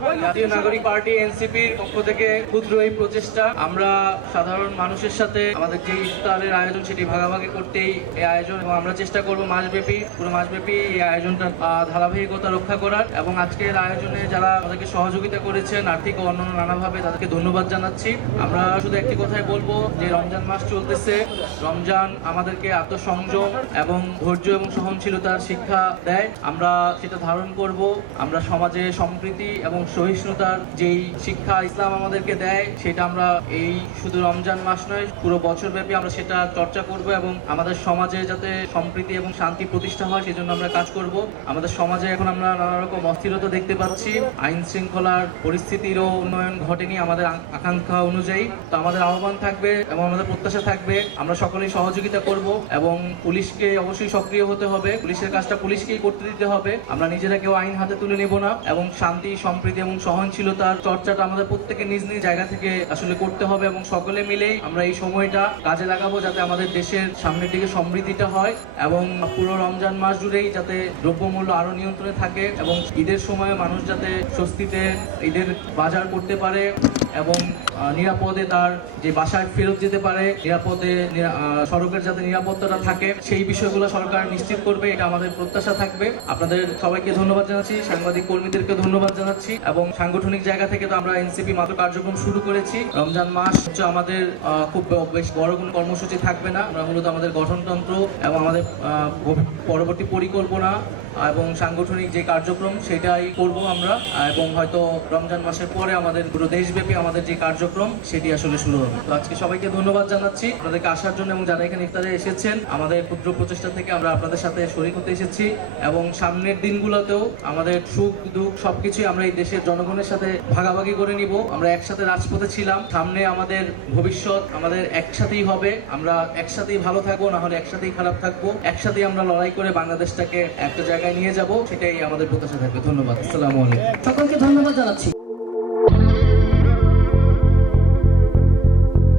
জাতীয় নাগরিক পার্টি এনসিপির পক্ষ থেকে ক্ষুদ্র এই প্রচেষ্টা, আমরা সাধারণ মানুষের সাথে আমাদের যে ইফতারের আয়োজন সেটি ভাগাভাগি করতেই এই আয়োজন, এবং আমরা চেষ্টা করব পুরো মাসব্যাপী এই আয়োজনটা ধারাবাহিকতা রক্ষা করার। এবং আজকের আয়োজনে যারা আমাদেরকে সহযোগিতা করেছেন আর্থিক ও অন্যান্য নানাভাবে, তাদেরকে ধন্যবাদ জানাচ্ছি। আমরা শুধু একটি কথাই বলবো যে রমজান মাস চলতেছে, রমজান আমাদেরকে আত্মসংযম এবং ধৈর্য এবং সহনশীলতার শিক্ষা দেয়। আমরা সেটা ধারণ করব। আমরা সমাজে সম্প্রীতি এবং সহিষ্ণুতার যেই শিক্ষা ইসলাম আমাদেরকে দেয়, সেটা আমরা এই শুধু রমজান মাস নয়, পুরো বছর ব্যাপী আমরা সেটা চর্চা করব এবং আমাদের সমাজে যাতে সম্প্রীতি এবং শান্তি প্রতিষ্ঠা হয় সেজন্য আমরা কাজ করব। আমাদের সমাজে এখন আমরা নানা রকম অস্থিরতা দেখতে পাচ্ছি, আইন শৃঙ্খলার পরিস্থিতিরও উন্নয়ন ঘটেনি আমাদের আকাঙ্ক্ষা অনুযায়ী। তো আমাদের আহ্বান থাকবে এবং আমাদের প্রত্যাশা থাকবে আমরা সকলেই সহযোগিতা করব এবং পুলিশকে অবশ্যই সক্রিয় হতে হবে, পুলিশের কাজটা পুলিশকেই করতে দিতে হবে। আমরা নিজেরা কেউ আইন হাতে তুলে নেব না এবং শান্তি, সম্প্রীতি এবং সহনশীলতার চর্চাটা আমাদের প্রত্যেকের নিজ নিজ জায়গা থেকে আসলে করতে হবে এবং সকলে মিলেই আমরা এই সময়টা কাজে লাগাবো যাতে আমাদের দেশের সামনের দিকে সমৃদ্ধিটা হয় এবং পুরো রমজান মাস জুড়েই যাতে দ্রব্যমূল্য আরো নিয়ন্ত্রণে থাকে এবং ঈদের সময় মানুষ যাতে স্বস্তিতে ঈদের বাজার করতে পারে এবং নিরাপদে তার যে বাসায় ফেরত যেতে পারে, নিরাপদে সড়কের যাতে নিরাপত্তাটা থাকে, সেই বিষয়গুলো সরকার নিশ্চিত করবে, এটা আমাদের প্রত্যাশা থাকবে। আপনাদের সবাইকে ধন্যবাদ জানাচ্ছি, সাংবাদিক কর্মীদেরকে ধন্যবাদ জানাচ্ছি এবং সাংগঠনিক জায়গা থেকে তো আমরা এনসিপি মাত্র কার্যক্রম শুরু করেছি। রমজান মাস হচ্ছে আমাদের খুব বেশ বড় কোনো কর্মসূচি থাকবে না। আমরা মূলত আমাদের গঠনতন্ত্র এবং আমাদের পরবর্তী পরিকল্পনা এবং সাংগঠনিক যে কার্যক্রম সেটাই করব আমরা, এবং হয়তো রমজান মাসের পরে আমাদের পুরো দেশব্যাপী আমাদের যে কার্যক্রম সেটি আসলে শুরু হবে। তো আজকে সবাইকে ধন্যবাদ জানাচ্ছি আপনাদেরকে আসার জন্য এবং যারা এখানে ইফতারে এসেছেন। আমাদের ক্ষুদ্র প্রচেষ্টা থেকে আমরা আপনাদের সাথে শরীক হতে এসেছি এবং সামনের দিনগুলোতেও আমাদের সুখ দুঃখ সবকিছুই আমরা এই দেশের জনগণের সাথে ভাগাভাগি করে নিব। আমরা একসাথে রাজপথে ছিলাম, সামনে আমাদের ভবিষ্যৎ আমাদের একসাথেই হবে। আমরা একসাথেই ভালো থাকবো, না হলে একসাথেই খারাপ থাকবো। একসাথেই আমরা লড়াই করে বাংলাদেশটাকে একটা জায়গায় নিয়ে যাব, সেটাই আমাদের প্রত্যাশা থাকবে। ধন্যবাদ। আসসালামু আলাইকুম। সকলকে ধন্যবাদ জানাচ্ছি।